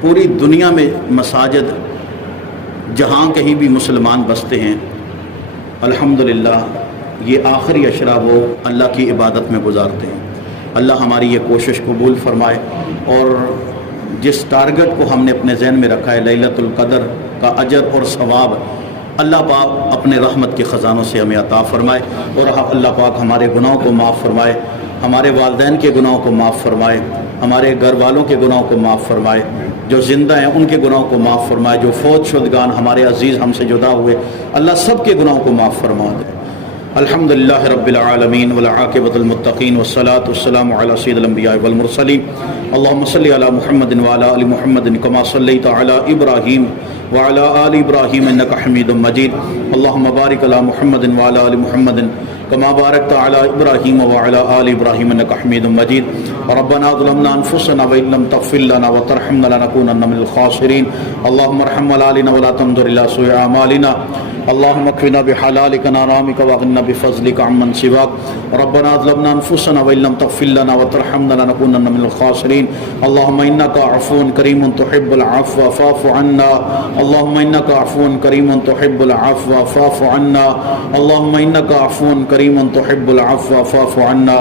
پوری دنیا میں مساجد جہاں کہیں بھی مسلمان بستے ہیں، الحمدللہ یہ آخری عشرہ وہ اللہ کی عبادت میں گزارتے ہیں۔ اللہ ہماری یہ کوشش قبول فرمائے، اور جس ٹارگٹ کو ہم نے اپنے ذہن میں رکھا ہے لیلۃ القدر کا اجر اور ثواب، اللہ پاک اپنے رحمت کے خزانوں سے ہمیں عطا فرمائے، اور اللہ پاک ہمارے گناہوں کو معاف فرمائے، ہمارے والدین کے گناہوں کو معاف فرمائے، ہمارے گھر والوں کے گناہوں کو معاف فرمائے، جو زندہ ہیں ان کے گناہوں کو معاف فرمائے، جو فوت شدگان ہمارے عزیز ہم سے جدا ہوئے، اللہ سب کے گناہوں کو معاف فرما دے۔ الحمدللہ رب العالمین والعاقبۃ للمتقین والصلاۃ والسلام علی سید الانبیاء والمرسلین، اللہم صلی علی محمد وعلی آل محمد کما صلیت علی ابراہیم وعلی آل ابراہیم انک حمید مجید، اللہم بارک علی محمد وعلی آل محمد كما باركت على إبراهيم وعلى آل إبراهيم إنك حميد مجيد، ربنا ظلمنا أنفسنا وإن لم تغفر لنا وترحمنا لنكونن من الخاسرين، اللهم ارحم ولالنا ولا تنظر إلى سوء أعمالنا، اللهم اكفنا بحلالك عن حرامك واغننا بفضلك عمن سواك، ربنا ظلمنا أنفسنا وإن لم تغفر لنا وترحمنا لنكونن من الخاسرين، اللهم إنك عفو كريم تحب العفو فاعف عنا، اللهم إنك عفو كريم تحب العفو فاعف عنا، اللهم إنك عفو کریم تحب العفو فاعف عنا۔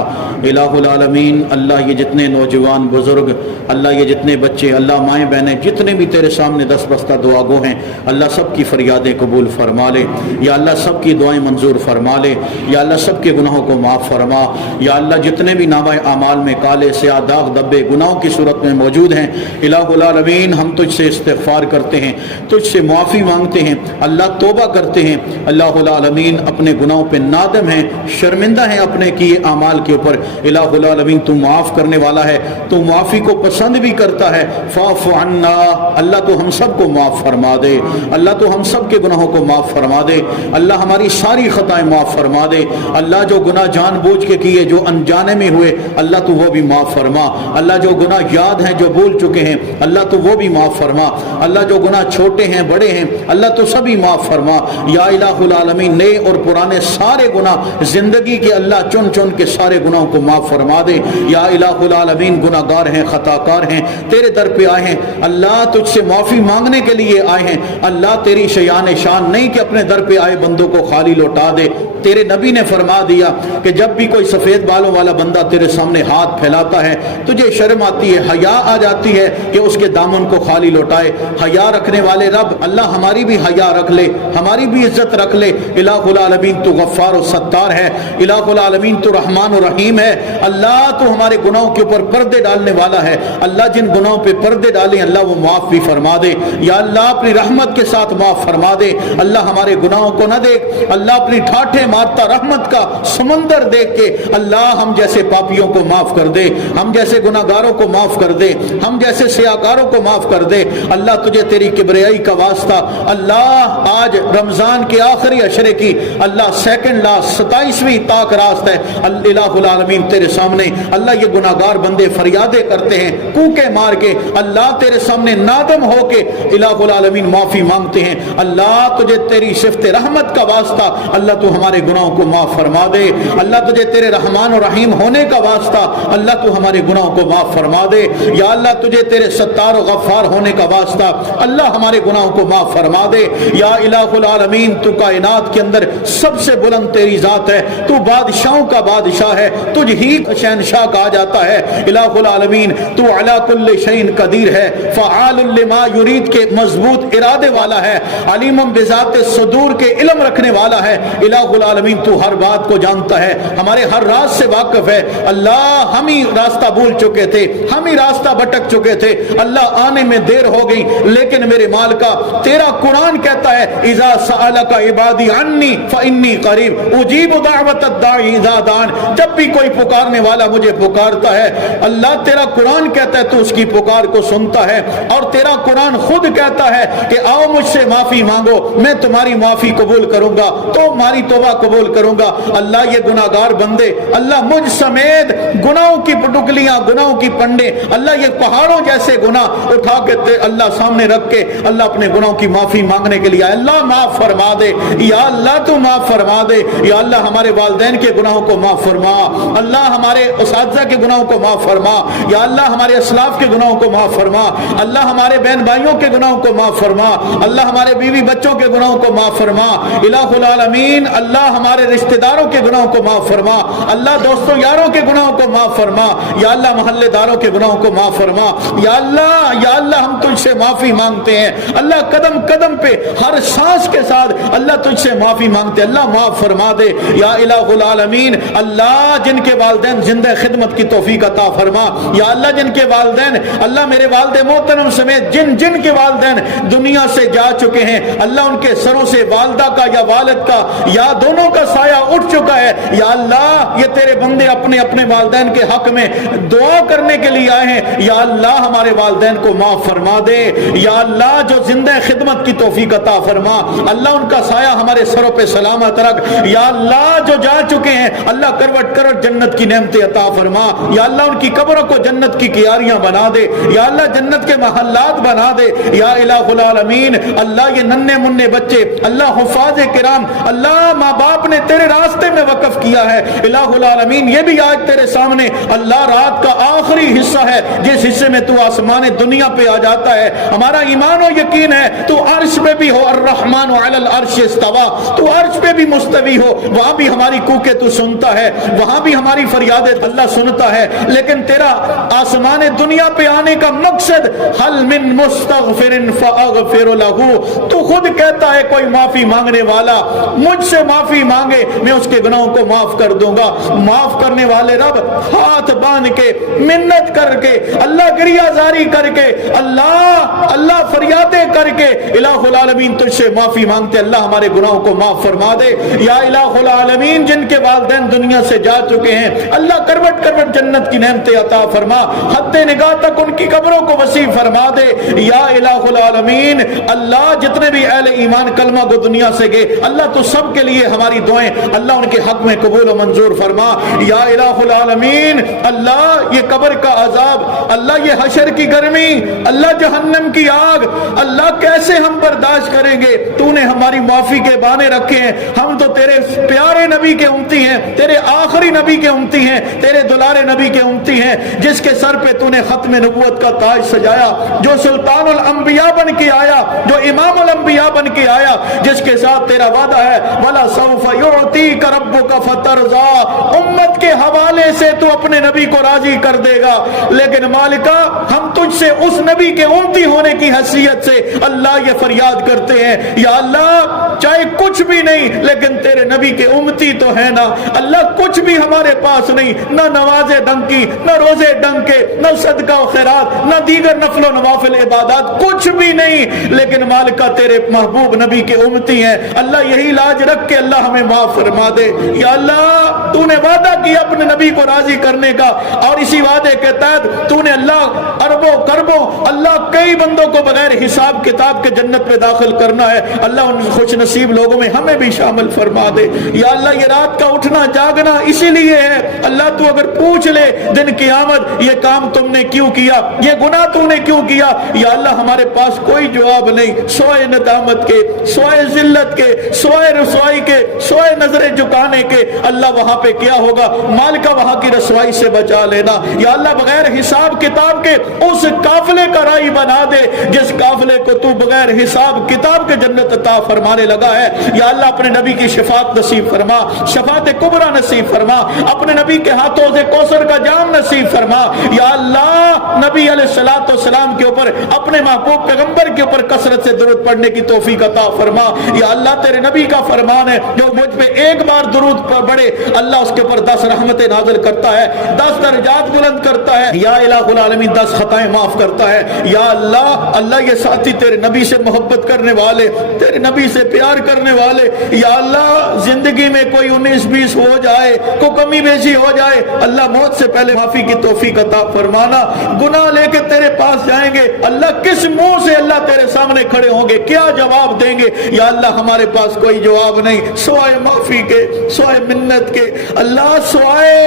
الہ العالمین، اللہ یہ جتنے نوجوان بزرگ، اللہ یہ جتنے بچے، اللہ مائیں بہنیں جتنے بھی تیرے سامنے دست بستہ دعا گو ہیں، اللہ سب کی فریادیں قبول فرما لے، یا اللہ سب کی دعائیں منظور فرما لے، یا اللہ سب کے گناہوں کو معاف فرما، یا اللہ جتنے بھی نامہ اعمال میں کالے سیاہ داغ دبے گناہوں کی صورت میں موجود ہیں، الہ العالمین ہم تجھ سے استغفار کرتے ہیں، تجھ سے معافی مانگتے ہیں، اللہ توبہ کرتے ہیں، اللہ العالمین اپنے گناہوں پہ نادم ہیں، شرمندہ ہیں اپنے کیے اعمال کے اوپر، الہ العالمین تو معاف کرنے والا ہے، تو معافی کو پسند بھی کرتا ہے، فاعف عنا، اللہ تو ہم سب کو معاف فرما دے، اللہ تو ہم سب کے گناہوں کو معاف فرما دے، اللہ ہماری ساری خطائیں معاف فرما دے، اللہ جو گناہ جان بوجھ کے کیے، جو انجانے میں ہوئے، اللہ تو وہ بھی معاف فرما، اللہ جو گناہ یاد ہیں جو بھول چکے ہیں، اللہ تو وہ بھی معاف فرما، اللہ جو گناہ چھوٹے ہیں بڑے ہیں، اللہ تو سبھی معاف فرما، یا الہ العالمین نئے اور پرانے سارے گناہ زندگی کے اللہ چن چن کے سارے گناہوں کو معاف فرما دے، یا الہ العالمین گناہ گار ہیں، خطا کار ہیں، تیرے در پہ آئے ہیں، اللہ تجھ سے معافی مانگنے کے لیے آئے ہیں، اللہ تیری شیان شان نہیں کہ اپنے در پہ آئے بندوں کو خالی لوٹا دے، تیرے نبی نے فرما دیا کہ جب بھی کوئی سفید بالوں والا بندہ تیرے سامنے ہاتھ پھیلاتا ہے تجھے شرم آتی ہے، حیا آ جاتی ہے کہ اس کے دامن کو خالی لوٹائے، حیا رکھنے والے رب اللہ ہماری بھی حیا رکھ لے، ہماری بھی عزت رکھ لے، الہ العالمین تو غفار و ستار ہے، الہ العالمین تو رحمان و رحیم ہے، اللہ تو ہمارے گناہوں کے اوپر پردے ڈالنے والا ہے، اللہ جن گناہوں پہ پردے ڈالیں اللہ وہ معاف بھی فرما دے، یا اللہ اپنی رحمت کے ساتھ معاف فرما دے، اللہ ہمارے گناہوں کو نہ دیکھ، اللہ اپنی ٹھاٹھے مارتا رحمت کا سمندر دیکھ کے اللہ ہم جیسے پاپیوں کو معاف کر دے، ہم جیسے گناہگاروں کو معاف کر دے، ہم جیسے سیاہکاروں کو معاف کر دے، اللہ تجھے تیری کبریائی کا واسطہ، اللہ آج رمضان کے آخری عشرے کی اللہ سیکنڈ لاسٹ 27ویں تاک راست ہے، الہ العالمین تیرے سامنے اللہ یہ گناہگار بندے فریادیں کرتے ہیں کوکے مار کے، اللہ تیرے سامنے نادم ہو کے الہ العالمین معافی مانگتے ہیں، اللہ تجھے تیری صفت رحمت کا واسطہ اللہ تو ہمارے گناہوں کو معاف فرما دے، اللہ تجھے تیرے رحمان و رحیم ہونے کا واسطہ اللہ تو ہمارے گناہوں کو معاف فرما دے، یا اللہ تجھے تیرے ستار و غفار ہونے کا واسطہ اللہ ہمارے گناہوں کو معاف فرما دے، یا الہ العالمین تو کائنات کے اندر سب سے بلند تیری ذات ہے، تو بادشاہوں کا بادشاہ ہے، تجھ ہی شہنشاہ کہا جاتا ہے، الہ العالمین تو علی کل شیء قدیر ہے، فعال لما یرید کے مضبوط ارادے والا ہے، علیم بذات صدور کے علم رکھنے والا ہے، الہ العالمین تو ہر بات کو جانتا ہے، ہمارے ہر راز سے واقف ہے، اللہ ہم ہی راستہ بھول چکے تھے، ہم ہی راستہ بھٹک چکے تھے، اللہ آنے میں دیر ہو گئی، لیکن میرے مالکا تیرا قرآن کہتا ہے اذا سألک عبادی عنی فانی قریب اجیب دعوت الداعی اذا دعان، جب بھی کوئی پکارنے والا مجھے پکارتا ہے، اللہ تیرا قرآن کہتا ہے تو اس کی پکار کو سنتا ہے، اور تیرا قرآن خود کہتا ہے کہ آؤ مجھ سے معافی مانگو میں تمہاری تمہاری معافی قبول کروں گا، تمہاری توبہ قبول کروں گا۔ اللہ یہ گناہگار بندے اللہ مجھ سمیت گناہوں کی پٹکلیاں، گناہوں کی پنڈے، اللہ یہ پہاڑوں جیسے گناہ اٹھا کے اللہ سامنے رکھ کے اللہ اپنے گناہوں کی معافی مانگنے کے لیے آئے۔ اللہ معاف فرما دے یا اللہ، تو معاف فرما دے یا اللہ، ہمارے والدین کے گناہوں کو معاف فرما، اللہ ہمارے اساتذہ کے گناہوں کو معاف فرما یا اللہ، ہمارے اسلاف کے گناہوں کو معاف فرما، اللہ ہمارے بہن بھائیوں کے گناہوں کو معاف فرما، اللہ ہمارے بیوی بچوں کے گناہوں کو معاف فرما، الہ العالمین اللہ ہمارے رشتہ داروں کے گناہوں کو معاف فرما، اللہ دوستوں یاروں کے گناہوں کو معاف فرما یا اللہ، محلے داروں کے گناہوں کو معاف فرما یا اللہ ہم تجھ سے معافی مانگتے ہیں اللہ، قدم قدم پہ ہر سانس کے ساتھ اللہ تجھ سے معافی مانگتے ہیں، اللہ معاف فرما دے یا الہ العالمین۔ اللہ جن کے والدین زندہ خدمت کی توفیق عطا فرما یا اللہ، جن کے والدین اللہ میرے والد محترم سمیت جن کے والدین دنیا سے جا چکے ہیں اللہ، ان کے سروں سے والدہ کا یا والد کا یا دونوں کا سایہ اٹھ چکا ہے یا اللہ، یہ تیرے بندے اپنے اپنے والدین کے حق میں دعا کرنے کے لیے آئے ہیں یا اللہ، ہمارے والدین کو معاف فرما دے یا اللہ، جو زندہ خدمت کی توفیق عطا فرما اللہ، ان کا سایہ ہمارے سروں پہ سلامت رکھ یا اللہ، جو جا چکے ہیں اللہ، کروٹ کروٹ جنت کی نعمتیں عطا فرما یا اللہ، ان کی قبروں کو جنت کی کیاریاں بنا دے یا اللہ، جنت کے محلات بنا دے یا الہ العالمین۔ اللہ یہ ننھے منھے بچے اللہ، حفاظ کرام اللہ، ماں باپ نے تیرے راستے میں وقف کیا ہے الہ العالمین، یہ بھی آج تیرے سامنے اللہ رات کا آخری حصہ ہے جس حصے میں تو آسمان دنیا پہ آ جاتا ہے۔ ہمارا ایمان و یقین ہے تو عرش پہ بھی ہو، الرحمن علی العرش استوى، تو عرش پہ بھی مستوی ہو، وہاں بھی ہماری کوکے تو سنتا ہے، وہاں بھی ہماری فریادیں اللہ سنتا ہے، لیکن تیرا آسمان دنیا پہ آنے کا مقصد حل من مستغفر فاغفر له، تو خود کہتا ہے کوئی معافی مانگنے والا مجھ سے معافی مانگے میں اس کے گناہوں کو معاف کر دوں گا۔ معاف کرنے والے رب ہاتھ باندھ کے منت کر کے اللہ، گریہ زاری کر کے اللہ فریادیں کر کے الہ العالمین تجھ سے معافی مانگتے اللہ، ہمارے گناہوں کو معاف فرما دے یا الہ العالمین۔ جن کے والدین دنیا سے جا چکے ہیں اللہ، کروٹ کروٹ جنت کی نعمتیں عطا فرما، حد نگاہ تک ان کی قبروں کو وسیع فرما دے یا الہ العالمین۔ اللہ جتنے بھی اہل ایمان کلمہ کو دنیا سے گئے اللہ، تو سب کے لیے ہماری دعائیں اللہ ان کے حق میں قبول و منظور فرما یا الہ العالمین۔ اللہ یہ قبر کا عذاب اللہ، یہ حشر کی گرمی اللہ، جہنم کی آگ اللہ، کیسے ہم برداشت کریں گے؟ تو نے ہماری معافی کے بہانے رکھے ہیں، ہم تو تیرے پیارے نبی کے امتی ہیں، تیرے آخری نبی کے امتی ہیں، تیرے دلارے نبی کے امتی ہیں، جس کے سر پہ تو نے ختم نبوت کا تاج سجایا، جو سلطان الانبیاء بن کے آیا، جو امام الانبیاء بن کے آیا، جس کے ساتھ تیرا وعدہ ہے وَلَا سَوْفَ يُعْتِيكَ رَبُّكَ فَتَرْضَىٰ، امت کے حوالے سے تو اپنے نبی کو راضی کر دے گا، لیکن مالکہ ہم تجھ سے اس نبی کے امتی ہونے کی حیثیت سے اللہ یہ فریاد کرتے ہیں یا اللہ، چاہے کچھ بھی نہیں لیکن تیرے نبی کے امتی تو ہے نا اللہ، کچھ بھی ہمارے پاس نہیں، نہ نمازیں ڈنگ کی، نہ روزے ڈنگ کے، نہ صدقہ و خیرات، نہ دیگر نفل و نوافل عبادات، کچھ بھی نہیں، لیکن مالکہ تیرے محبوب نبی کے امتی ہیں اللہ، یہی لاج رکھ کے اللہ ہمیں معاف فرما دے یا اللہ۔ تو نے وعدہ کیا اپنے نبی کو راضی کرنے کا، اور اسی وعدے کے تحت تو نے اللہ اربوں کربوں اللہ کئی بندوں کو بغیر حساب کتاب کے جنت میں داخل کرنا ہے اللہ، ان خوش نصیب لوگوں میں ہمیں بھی شامل فرما دے یا اللہ۔ یہ رات کا اٹھنا جاگنا اسی لیے ہے اللہ، تو اگر پوچھ لے دن قیامت یہ کام تم نے کیوں کیا، یہ گناہ تو نے کیوں کیا یا اللہ، ہمارے پاس کوئی جواب نہیں، سوائے ندامت کے، سوائے ذلت کے، سوائے رسوائی کے، سوائے نظریں جھکانے کے۔ اللہ وہاں پہ کیا ہوگا؟ مالکہ وہاں کی رسوائی سے بچا لینا یا اللہ، بغیر حساب کتاب کے اس قافلے کا راہی بنا دے جس قافلے کو تو بغیر حساب کتاب کے جنت عطا فرمانے لگا ہے یا اللہ، اپنے نبی کی شفاعت نصیب فرما، شفاعت کبریٰ نصیب فرما، اپنے نبی کے ہاتھوں سے کوثر کا جام نصیب فرما یا اللہ۔ نبی علیہ الصلوۃ والسلام کے اوپر، اپنے محبوب پیغمبر کے اوپر کثرت سے درود پڑھنے کی توفیق عطا فرما یا اللہ۔ تیرے نبی کا فرمان ہے جو مجھ پہ ایک بار درود پڑھے اللہ اس کے اوپر 10 رحمتیں نازل کرتا ہے، 10 درجات بلند کرتا ہے یا الہ العالمین، 10 خطائیں معاف کرتا ہے یا اللہ۔ اللہ یہ ساتھی تیرے نبی سے محبت کرنے والے، تیرے نبی سے پیار کرنے والے، یا اللہ زندگی میں کوئی 19-20 ہو جائے، کوئی کمی بیشی ہو جائے، اللہ موت سے پہلے معافی کی توفیق عطا فرمانا۔ گناہ لے کے تیرے پاس جائیں گے، اللہ کس منہ سے اللہ تیرے سامنے کھڑے ہوں گے، کیا جواب دیں گے؟ یا اللہ ہمارے پاس کوئی جواب نہیں سوائے معافی کے، سوائے منت کے، اللہ سوائے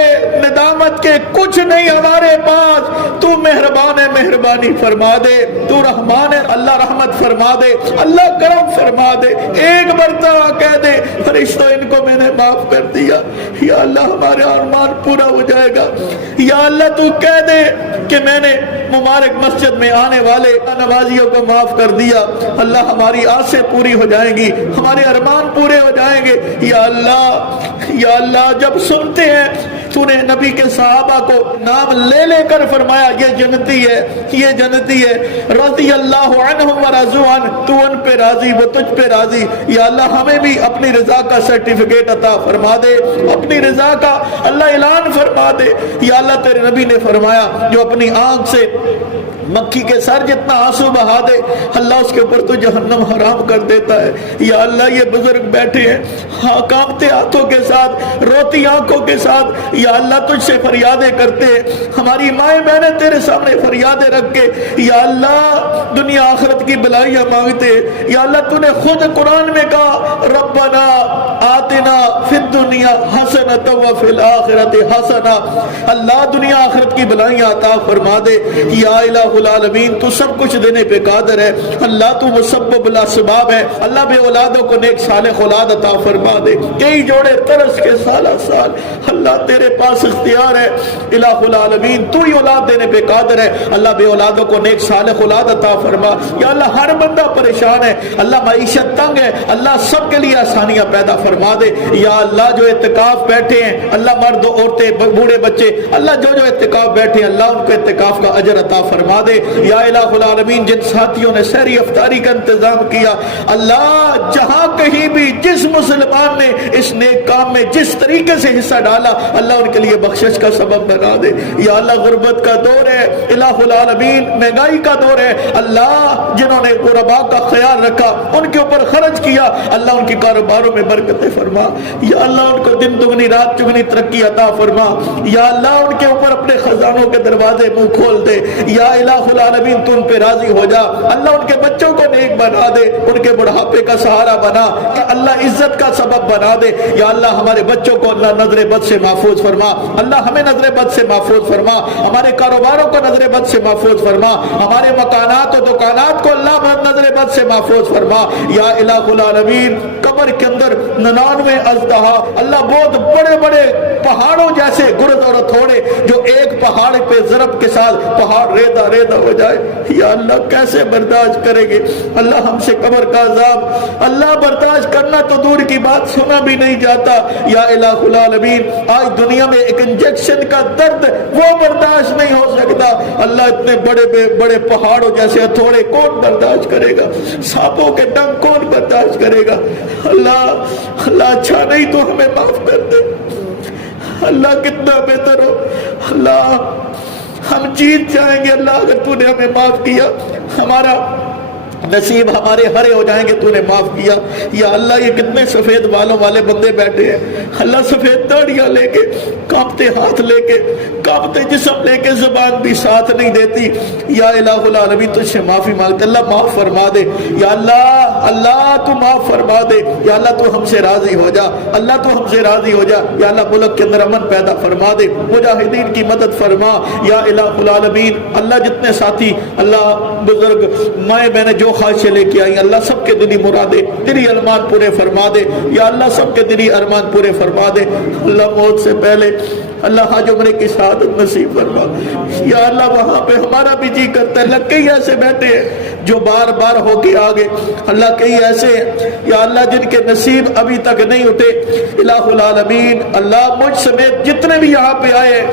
ندامت کے کچھ نہیں ہمارے پاس۔ تو مہربان ہے، مہربانی فرما دے، تو رحمان ہے، اللہ رحمت فرما دے، اللہ کرم فرما دے۔ ایک مرتبہ کہہ دے فرشتوں ان کو میں نے معاف کر دیا، یا اللہ ہمارے ارمان پورا ہو جائے گا۔ یا اللہ تو کہہ دے کہ میں نے مبارک مسجد میں آنے والے نمازیوں کو معاف کر دیا، اللہ ہماری آسیں پوری ہو جائیں گی، ہمارے ارمان پورے ہو جائیں گے۔ یا اللہ جب سنتے ہیں تو نے نبی کے صحابہ کو نام لے لے کر فرمایا یہ جنتی ہے، یہ جنتی ہے، رضی اللہ عنہم ورضوا عنہ، تو ان پہ راضی وہ تجھ پہ راضی۔ یا اللہ ہمیں بھی اپنی رضا کا سرٹیفکیٹ عطا فرما دے، اپنی رضا کا اللہ اعلان فرما دے۔ یا اللہ تیرے نبی نے فرمایا جو اپنی آنکھ سے مکھی کے سر جتنا آنسو بہا دے اللہ اس کے اوپر تو جہنم حرام کر دیتا ہے۔ یا اللہ یہ بزرگ بیٹھے ہیں کانپتے ہاتھوں کے ساتھ، روتی آنکھوں کے ساتھ، یا اللہ تجھ سے فریادیں کرتے ہیں، ہماری مائیں بہنیں تیرے سامنے فریادیں رکھ کے یا اللہ دنیا آخرت کی بلائیاں مانگتے ہیں۔ یا اللہ تو نے خود قرآن میں کہا ربنا آتنا فی الدنیا حسنۃ وفی الآخرۃ حسنہ، اللہ دنیا آخرت کی بلائیاں عطا فرما دے۔ یا الہ العالمین تو سب کچھ دینے پہ قادر ہے، اللہ تو مسبب الاسباب ہے، اللہ بے اولادوں کو نیک صالح اولاد عطا فرما دے۔ کئی جوڑے ترس کے سالہ سال اللہ تیرے پاس اختیار ہے، الہ العالمین تو ہی اولاد دینے پہ قادر ہے، اللہ بے اولادوں کو نیک صالح اولاد عطا فرما۔ یا اللہ ہر بندہ پریشان ہے، اللہ معیشت تنگ ہے، اللہ سب کے لیے آسانیاں پیدا فرما دے۔ یا اللہ جو اعتکاف بیٹھے ہیں اللہ مرد عورتیں بوڑھے بچے اللہ جو اعتکاف بیٹھے ہیں اللہ ان کو اعتکاف کا اجر عطا فرما دے۔ یا الہ العالمین جن ساتھیوں نے سحری افطاری کا انتظام کیا اللہ جہاں کہیں بھی جس مسلمان نے اس نیک کام میں جس طریقے سے حصہ ڈالا اللہ ان کے لیے بخشش کا سبب بنا دے۔ یا اللہ غربت کا دور ہے الہ العالمین، مہنگائی کا دور ہے اللہ، جنہوں نے غرباء کا خیال رکھا ان کے اوپر خرچ کیا اللہ ان کے کاروباروں میں برکتیں فرما۔ یا اللہ ان کو دن دگنی رات چگنی ترقی عطا فرما۔ یا اللہ ان کے اوپر اپنے خزانوں کے دروازے منہ کھول دے۔ یا الہ العالمین تو ان پہ راضی ہو جا، اللہ ان کے بچوں کو نیک بنا دے، ان کے بڑھاپے کا سہارا بنا، اللہ عزت کا سبب بنا دے۔ یا اللہ ہمارے بچوں کو اللہ نظر بد سے محفوظ فرما، اللہ ہمیں نظر بد سے محفوظ فرما، ہمارے کاروباروں کو نظر بد سے محفوظ فرما، ہمارے مکانات و دکانات کو اللہ نظر بد سے محفوظ فرما۔ یا الہ العالمین قبر کے اندر 99 اژدہا اللہ بہت بڑے بڑے پہاڑوں جیسے گرد اور ہتھوڑے جو ایک پہاڑ پہ ضرب کے ساتھ پہاڑ ریدہ ریدہ ہو جائے، یا اللہ کیسے برداشت کریں گے؟ اللہ ہم سے قبر کا عذاب اللہ برداشت کرنا تو دور کی بات سنا بھی نہیں جاتا۔ یا الہ العالمین آج دنیا میں ایک انجیکشن کا درد وہ برداشت نہیں ہو سکتا، اللہ اتنے بڑے بڑے پہاڑوں جیسے ہتھوڑے کون برداشت کرے گا؟ سانپوں کے ڈنگ کون برداشت کرے گا؟ اللہ اچھا نہیں تو ہمیں معاف کر دے، اللہ کتنا بہتر ہو، اللہ ہم جیت جائیں گے اللہ اگر تو نے ہمیں معاف کیا، ہمارا نصیب ہمارے ہرے ہو جائیں گے تو نے معاف کیا۔ یا اللہ یہ کتنے سفید بالوں والے بندے بیٹھے ہیں اللہ، سفید داڑیاں لے کے، کانپتے ہاتھ لے کے، کانپتے جسم لے کے، زبان بھی ساتھ نہیں دیتی۔ یا الہ العالمین تجھ سے معافی مانگتے اللہ معاف فرما دے۔ یا اللہ تو معاف فرما دے۔ یا اللہ تو ہم سے راضی ہو جا، اللہ تو ہم سے راضی ہو جا۔ یا اللہ ملک کے اندر امن پیدا فرما دے، مجاہدین کی مدد فرما۔ یا الہ العالمین اللہ جتنے ساتھی اللہ بزرگ مائیں بہنیں جو خواہشیں لے کے آئی اللہ سب کے دلی مرادیں دلی ارمان پورے فرما دے۔ یا اللہ سب کے دلی ارمان پورے فرما دے۔ اللہ موت سے پہلے اللہ حج عمرے کی سعادت نصیب فرما۔ یا اللہ وہاں پہ ہمارا بھی جی کرتا ہے، اللہ کئی ایسے بیٹھے ہیں جو بار بار ہو کے آگے، اللہ کئی ایسے ہیں یا اللہ جن کے نصیب ابھی تک نہیں اٹھے۔ الہ العالمین اللہ مجھ سمیت جتنے بھی یہاں پہ آئے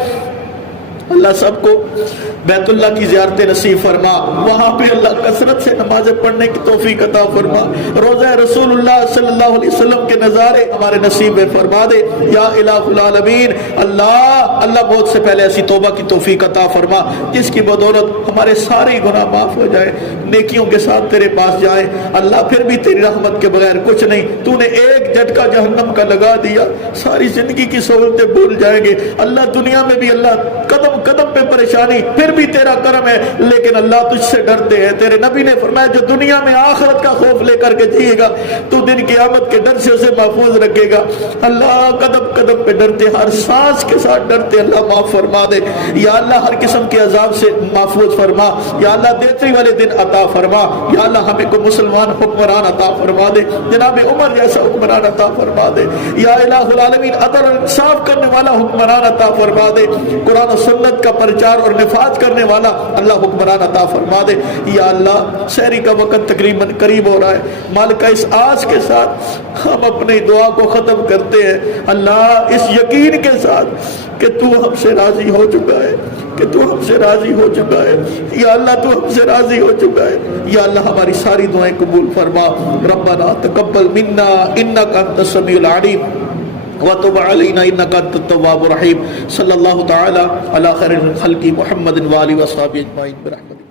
اللہ سب کو بیت اللہ کی زیارت نصیب فرما، وہاں پہ اللہ کثرت سے نمازیں پڑھنے کی توفیق عطا فرما، روضہ رسول اللہ صلی اللہ علیہ وسلم کے نظارے ہمارے نصیب میں فرما دے۔ یا الہ العالمین اللہ موت سے پہلے ایسی توبہ کی توفیق عطا فرما جس کی بدولت ہمارے سارے گناہ معاف ہو جائے، نیکیوں کے ساتھ تیرے پاس جائے اللہ، پھر بھی تیری رحمت کے بغیر کچھ نہیں، تو نے ایک جھٹکا جہنم کا لگا دیا، ساری زندگی کی سہولتیں بھول جائیں گے اللہ، دنیا میں بھی اللہ قدم قدم پہ پریشانی، پھر بھی تیرا کرم ہے، لیکن اللہ تجھ سے ڈرتے ہیں، تیرے نبی نے فرمایا جو دنیا میں آخرت کا خوف لے کر کے جیے گا تو دن قیامت کے ڈر سے اسے محفوظ رکھے گا، اللہ قدم قدم پہ ڈرتے، ہر سانس کے ساتھ ڈرتے، اللہ معاف فرما دے یا اللہ، ہر قسم کے عذاب سے محفوظ فرما یا اللہ، دیتے والے دن عطا فرما یا اللہ، ہمیں کو مسلمان حکمران عطا فرما دے، جناب عمر جیسا حکمران عطا فرما دے یا الہ العالمین، عدل اور انصاف کرنے والا حکمران عطا فرما دے، قرآن و سنت کا پرچار اور نفاذ کرنے والا اللہ حکمران عطا فرما دے یا اللہ، سحری کا وقت تقریباً قریب ہو رہا ہے، مالکہ اس آس کے ساتھ ہم اپنی دعا کو ختم کرتے ہیں اللہ، اس یقین کے ساتھ کہ تو ہم سے راضی ہو چکا ہے، کہ تو ہم سے راضی ہو چکا ہے یا اللہ، تو ہم سے راضی ہو چکا ہے یا اللہ، ہماری ساری دعائیں قبول فرما، ربنا تقبل منا انک انت السمیع العلیم وتب علینا انک انت التواب الرحیم، صلی اللہ تعالی علی خیر الخلق محمد و آلہ و صحبہ اجمعین برحمتک۔